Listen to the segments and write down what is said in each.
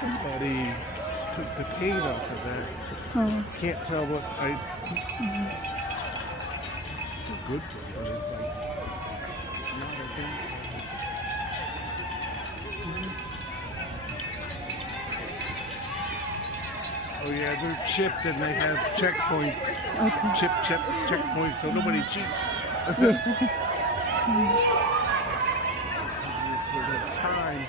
Somebody took the paint off of that. Oh. Can't tell what I. Good, but it's like not a good. Oh yeah, they're chipped and they have checkpoints. Okay. Chip checkpoints, so nobody cheats. For the time.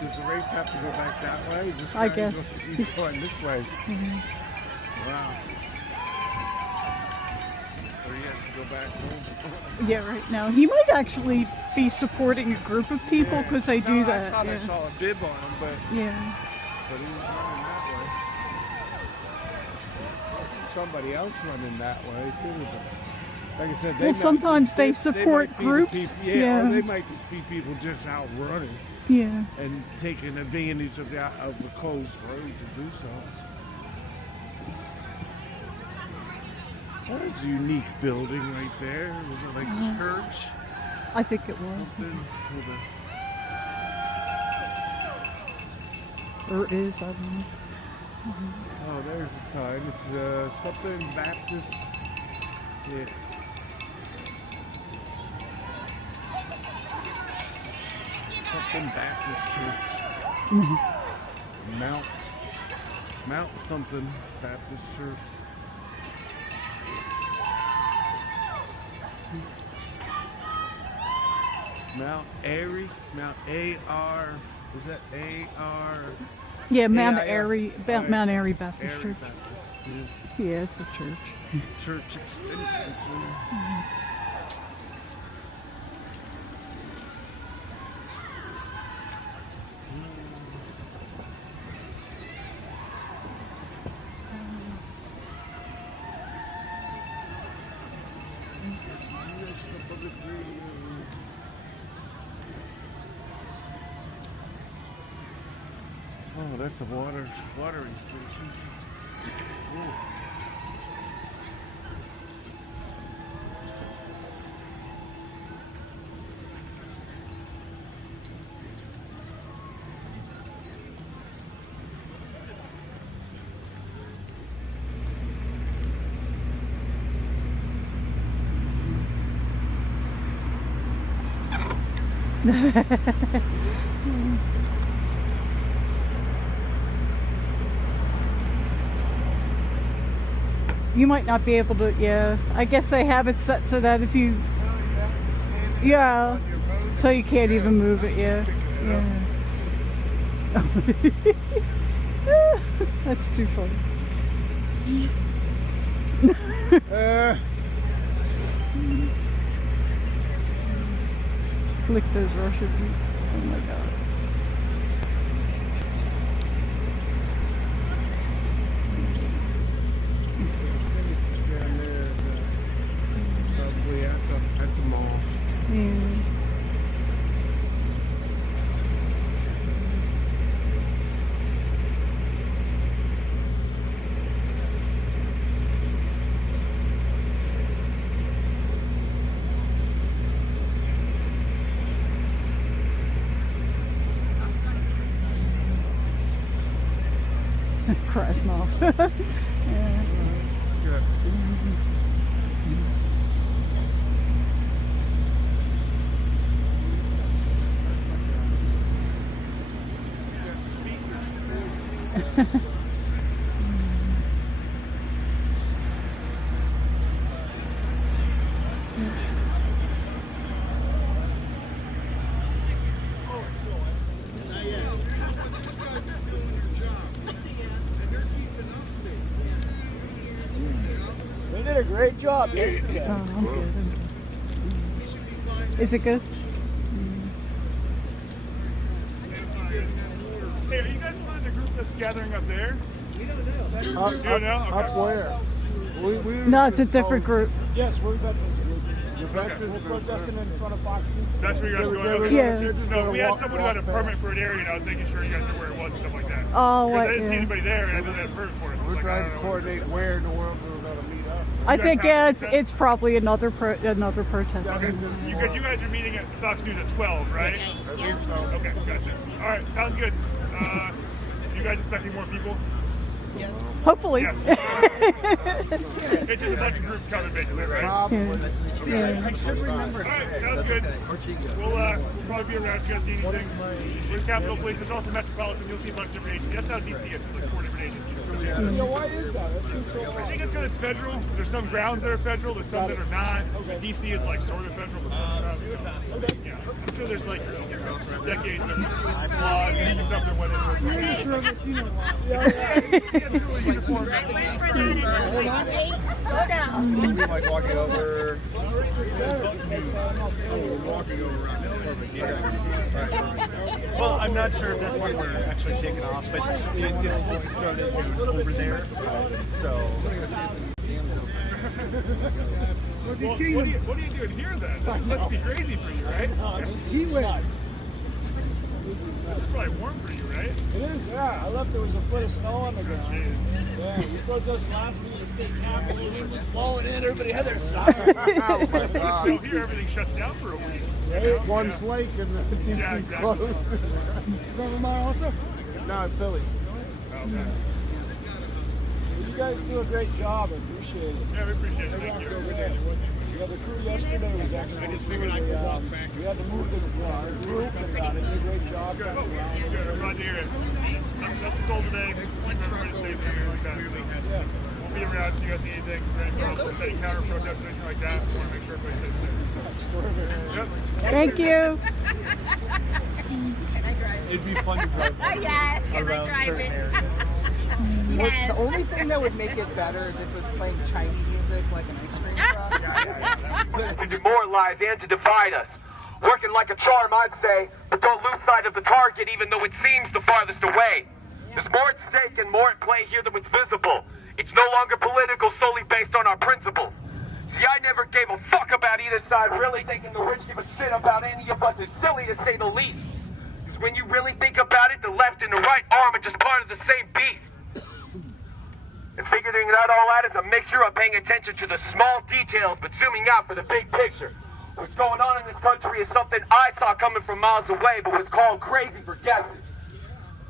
Does the race have to go back that way? This I guy guess. He's going this way. Wow. Or he has to go back home. Yeah, right now. He might actually be supporting a group of people because they do No, that. I thought I Yeah. saw a bib on him, but Yeah. he was running that way. Somebody else running that way too. But like I said, Well, sometimes they support might be the groups. people- Yeah. or they might just be people just out running Yeah. and taking advantage of the closed road to do so. That is a unique building right there. Was it like a church? I think it was. Something with a Or is, I don't know. Oh, there's a sign. It's something Baptist. Yeah. Something Baptist Church. Mount something Baptist Church. Mount Airy. Mount A-R. Is that A-R? Yeah, Mount Yeah, yeah. Airy, Mount Airy Baptist Airy Church. Baptist. Yeah, it's a church. Yeah. Church extension. Oh, that's a watering station. Oh. You might not be able to, yeah. I guess they have it set so that if you, yeah, so you can't even move it, yeah. Yeah. That's too funny. Look those Russian boots. Oh my god. Down there, probably at the mall. Yeah. Krasnov. Yeah. Good. They did a great job yesterday. Oh, I'm good. Is it good? Hey, are you guys part of the group that's gathering up there? Up, You know? up Okay. where? No, it's a different group. Yes, we're veterans. The veterans We're group, protesting in front of Fox News. That's where you guys are going? Okay. Yeah. No, we had someone who had a permit for an area, and I was making sure you guys knew where it was and stuff like that. Oh, Because what? I didn't see Yeah. anybody there, and I know they had a permit for it. So We're it's like, I trying to don't know. coordinate where in the world we're going to meet up. I think yeah, have it's probably another protest. Okay. You guys are meeting at Fox News at 12, right? I think so. Okay, gotcha. All right, sounds good. You guys expecting more people? Hopefully. Yes. It's just a bunch of groups coming, basically, right? Probably. Yeah. I should remember. All right, sounds good. We'll probably be around if you guys need anything. We're Capitol Police. There's also Metropolitan. You'll see a bunch of different agencies. That's how DC is. There's like 4 different agencies. Yeah, why is that? That seems so I odd. think it's because it's federal. There's some grounds that are federal. There's some that are not. DC is like sort of federal, but some are not. So, yeah, I'm sure there's like decades of laws and something went into Slow down. You might walk it over. Walking over around Well, I'm not sure if that's why we're actually taking off, but it's started over there. So, What are you doing here then? That must be crazy for you, right? He went. It's probably warm for you, right? It is, yeah. I left, there was a foot of snow on the ground. Jeez. Yeah, we protested last week at the state capitol. The wind was blowing in, everybody had their socks. Oh my So God. here everything shuts down for a week. One flake and the DC's Yeah, exactly. closed. No, it's Philly. Okay. You guys do a great job. I appreciate it. Yeah, we appreciate it. Thank you. Yeah, the crew yesterday was excellent. We had to move the group and they did a great job. Good. Good. I'm glad to hear it. That's the goal today. Everybody safe here. Like that. So we'll be around if you guys need anything. We're setting counter protests or anything like that. We want to make sure everybody stays safe. Yep. Thank you. it'd be fun to drive Yeah, around certain areas. Yes. The only thing that would make it better is if it was playing Chinese music like an ice cream truck. To demoralize and to divide us. Working like a charm, I'd say, but don't lose sight of the target even though it seems the farthest away. There's more at stake and more at play here than what's visible. It's no longer political, solely based on our principles. See, I never gave a fuck about either side, really thinking the rich give a shit about any of us is silly to say the least. Because when you really think about it, the left and the right arm are just part of the same beast. And figuring that all out is a mixture of paying attention to the small details, but zooming out for the big picture. What's going on in this country is something I saw coming from miles away, but was called crazy for guessing.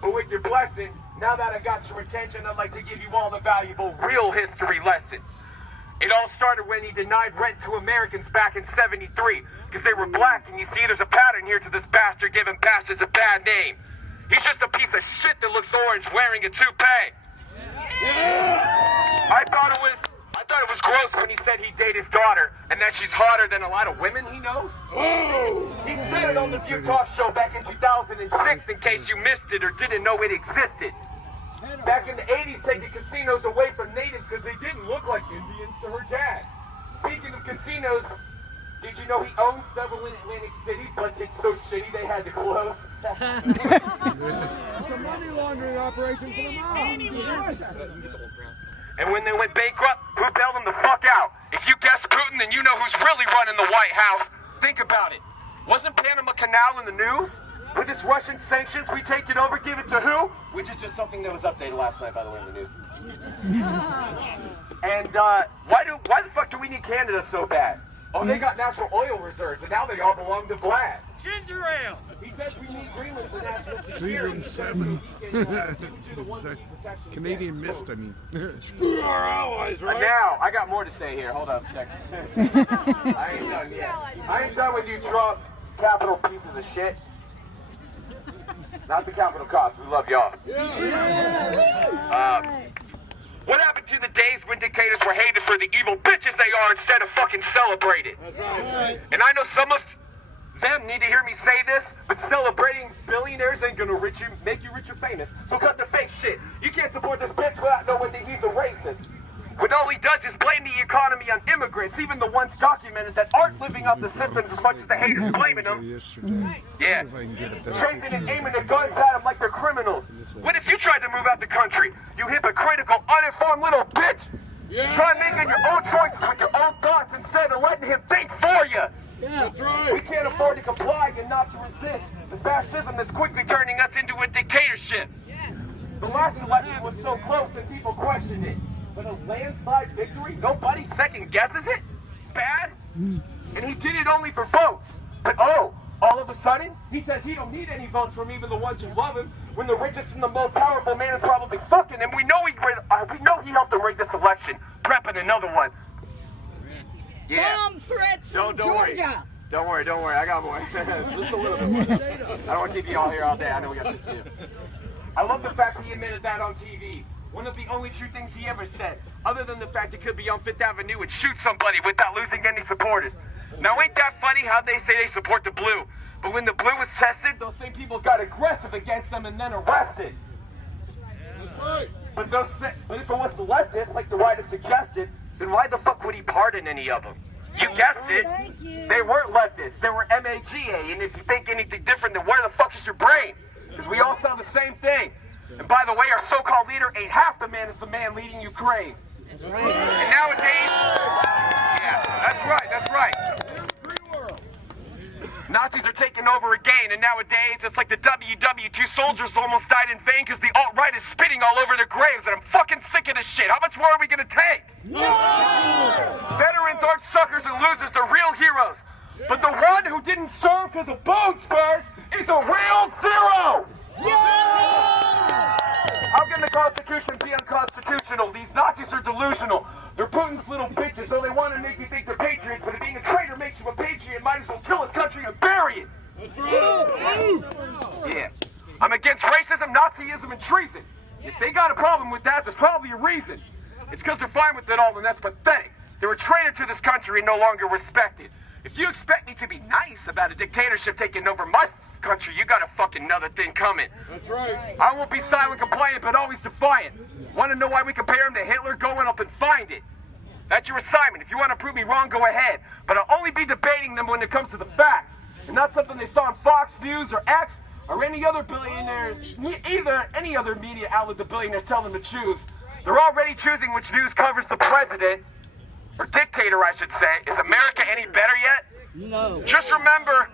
But with your blessing, now that I got your attention, I'd like to give you all the valuable real history lesson. It all started when he denied rent to Americans back in '73, because they were black, and you see there's a pattern here to this bastard giving bastards a bad name. He's just a piece of shit that looks orange wearing a toupee. I thought it was gross when he said he'd date his daughter and that she's hotter than a lot of women he knows. He said it on the View Talk show back in 2006 in case you missed it or didn't know it existed. Back in the 80s, taking casinos away from natives because they didn't look like Indians to her dad. Speaking of casinos, did you know he owned several in Atlantic City, but it's so shitty they had to close? It's a money laundering operation for the mob. And when they went bankrupt, who bailed them the fuck out? If you guess Putin, then you know who's really running the White House. Think about it. Wasn't Panama Canal in the news? With its Russian sanctions, we take it over, give it to who? Which is just something that was updated last night, by the way, in the news. And why the fuck do we need Canada so bad? Oh, they got natural oil reserves, and now they all belong to Vlad. Ginger ale. He says we need Greenland for national security. Canadian mist, I mean. Now, I got more to say here. Hold up, check. I ain't done yet. I ain't done with you, Trump. Capital pieces of shit. Not the Capitol cops. We love y'all. What happened to the days when dictators were hated for the evil bitches they are instead of fucking celebrated? And I know some of them need to hear me say this, but celebrating billionaires ain't gonna make you rich or famous. So cut the fake shit. You can't support this bitch without knowing that he's a racist. When all he does is blame the economy on immigrants, even the ones documented that aren't living up the systems as much as the haters blaming them. Yeah. Tracing and aiming the guns at them like they're criminals. What if you tried to move out the country? You hypocritical, uninformed little bitch! Try making your own choices with your own thoughts instead of letting him think for you. That's right. We can't afford to comply and not to resist the fascism that's quickly turning us into a dictatorship. The last election was so close that people questioned it. But a landslide victory, nobody second guesses it? Bad? And he did it only for votes. But oh, all of a sudden, he says he don't need any votes from even the ones who love him, when the richest and the most powerful man is probably fucking him. We know he helped him rig this election, prepping another one. Yeah. Bomb threats in Don't Georgia. worry, I got more. Just a little bit more. I don't want to keep you all here all day. I know we got shit to do. I love the fact he admitted that on TV. One of the only true things he ever said, other than the fact he could be on Fifth Avenue and shoot somebody without losing any supporters. Now, ain't that funny how they say they support the blue, but when the blue was tested, those same people got aggressive against them and then arrested. That's right. But if it was the leftists, like the writer suggested, then why the fuck would he pardon any of them? You guessed it. Thank you. They weren't leftists. They were MAGA. And if you think anything different, then where the fuck is your brain? Because we all sound the same thing. And by the way, our so-called leader ain't half the man as the man leading Ukraine. That's right. And nowadays, yeah, that's right. Nazis are taking over again, and nowadays it's like the WW2 soldiers almost died in vain because the alt-right is spitting all over their graves, and I'm fucking sick of this shit. How much more are we gonna take? Veterans aren't suckers and losers, they're real heroes. But the one who didn't serve because of bone spurs is a real zero! How can the Constitution be unconstitutional? These Nazis are delusional. They're Putin's little bitches, so they want to make you think they're patriots, but if being a traitor makes you a patriot, might as well kill his country and bury it. That's right. Yeah. I'm against racism, Nazism, and treason. If they got a problem with that, there's probably a reason. It's because they're fine with it all, and that's pathetic. They're a traitor to this country and no longer respected. If you expect me to be nice about a dictatorship taking over my country, you got a fucking another thing coming. That's right. I won't be silent, compliant, but always defiant. Want to know why we compare him to Hitler? Go and up and find it. That's your assignment. If you want to prove me wrong, go ahead. But I'll only be debating them when it comes to the facts, and not something they saw on Fox News or X or any other billionaires, either any other media outlet the billionaires tell them to choose. They're already choosing which news covers the president, or dictator, I should say. Is America any better yet? No. Just remember,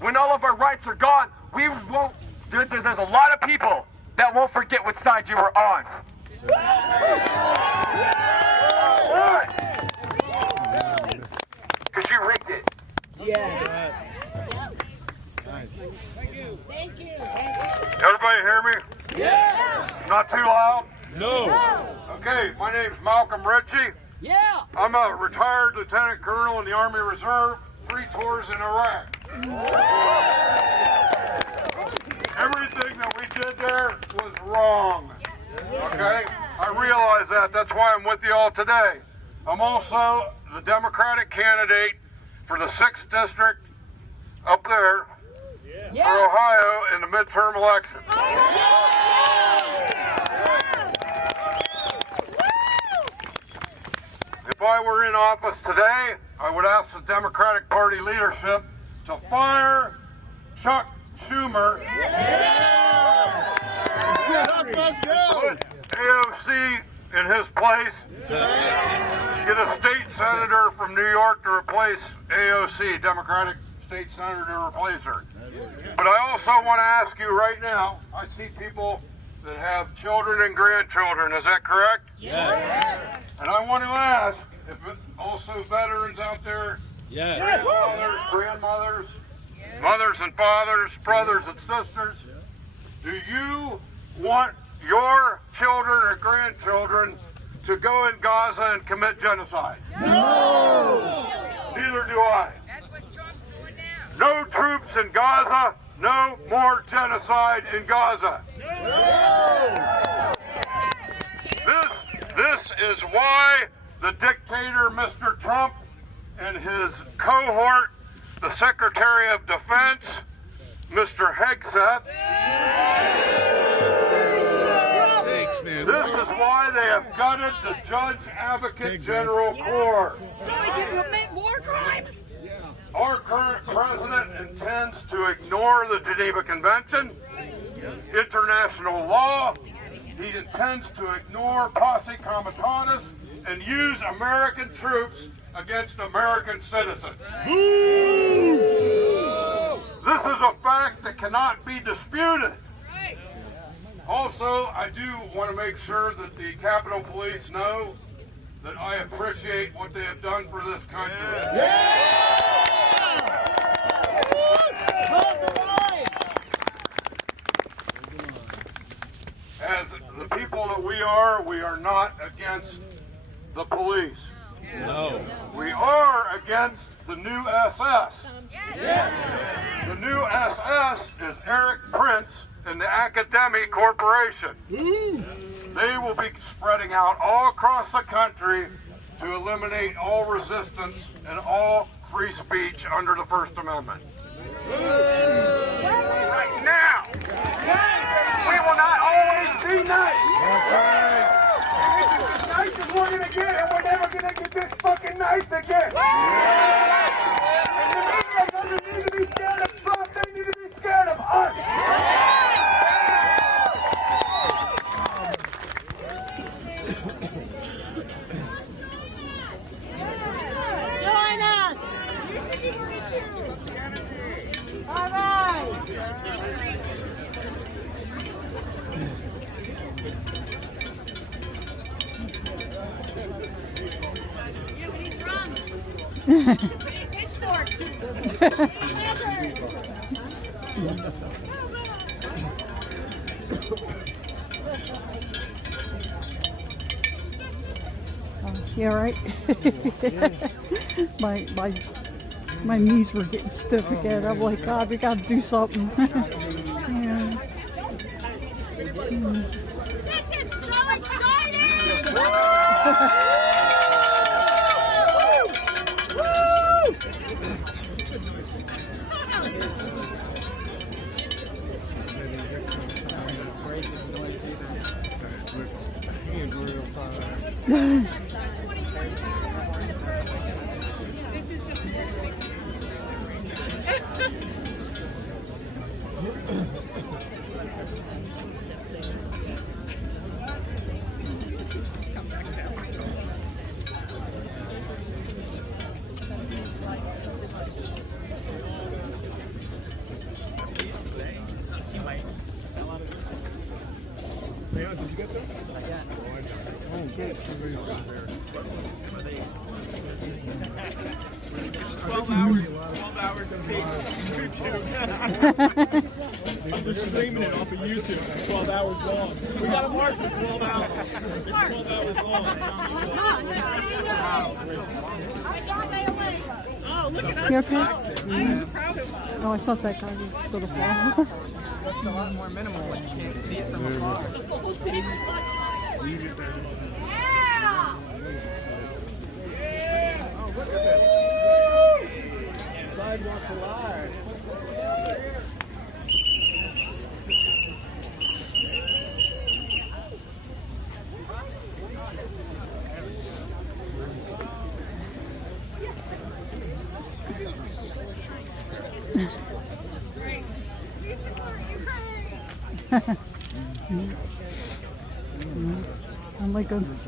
when all of our rights are gone, we won't. There's a lot of people that won't forget what side you were on. Because you rigged it. Yes. Thank you. Everybody hear me? Yeah. Not too loud? No. Okay, my name's Malcolm Ritchie. Yeah. I'm a retired lieutenant colonel in the Army Reserve, 3 tours in Iraq. Everything that we did there was wrong. Okay? I realize that. That's why I'm with you all today. I'm also the Democratic candidate for the 6th district up there for Ohio in the midterm election. If I were in office today, I would ask the Democratic Party leadership to fire Chuck Schumer, put AOC in his place, get a state senator from New York to replace AOC, Democratic state senator to replace her. But I also want to ask you right now, I see people that have children and grandchildren, is that correct? Yes. And I want to ask, if also veterans out there, fathers, grandmothers, mothers and fathers, brothers and sisters, do you want your children or grandchildren to go in Gaza and commit genocide? No! Neither do I. That's what Trump's doing now. No troops in Gaza, no more genocide in Gaza. This is why the dictator, Mr. Trump, and his cohort, the Secretary of Defense, Mr. Hegseth, this is why they have gutted the Judge Advocate General Corps. So we can commit war crimes? Our current president intends to ignore the Geneva Convention, international law. He intends to ignore posse comitatus and use American troops against American citizens. This is a fact that cannot be disputed. Also, I do want to make sure that the Capitol Police know that I appreciate what they have done for this country. As the people that we are not against the police. No. We are against the new SS. The new SS is Eric Prince and the Academy Corporation. They will be spreading out all across the country to eliminate all resistance and all free speech under the First Amendment. Right now, we will not always be nice. As nice as we're going to get, and we're never going to get this fucking nice again. And the media doesn't need to be scared of Trump, they need to be scared of us. Join us! All right! Yeah, we need drums. We need pitchforks. We need hammers. You all right? my knees were getting stiff again. I'm like, God, we got to do something. Yeah. This is so exciting! Leon, did you get there? Oh, good. It's 12 hours. 12 hours of YouTube. I'm just streaming it off of YouTube. It's 12 hours long. We got to march for 12 hours. It's 12 hours long. Oh, look at us. You okay? I'm proud of us. Oh, I thought that guy was going to fall. That's a lot more minimal when you can't see it from afar. Oh, look at this. Sidewalks alive. Oh my goodness.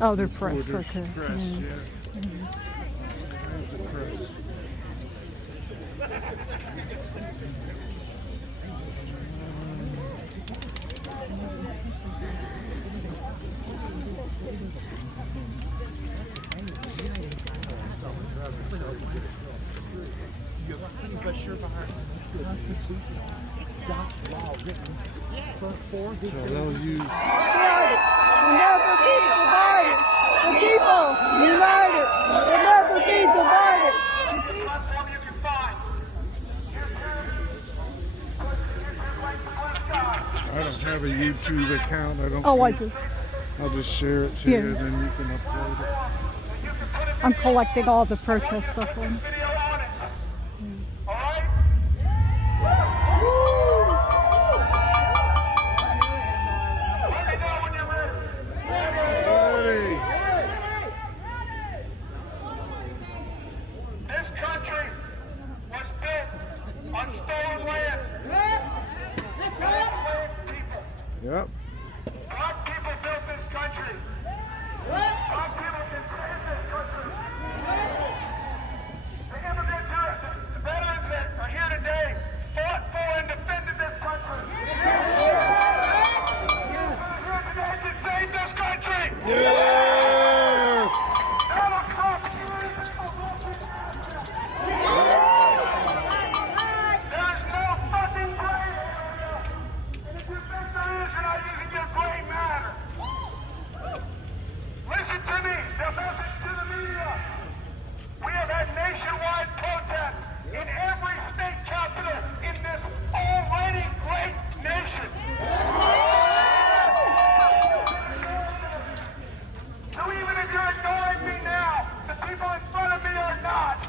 Oh, they're press. Okay. Press, Yeah. Press. So they'll use. Never be divided. The people united. Will never be divided. I don't have a YouTube account. I don't. Oh, I think. do. I'll just share it to Yeah. you, and then you can upload it. I'm collecting all the protest stuff on. This country was built on stolen land. Yep. Our people built this country. Our not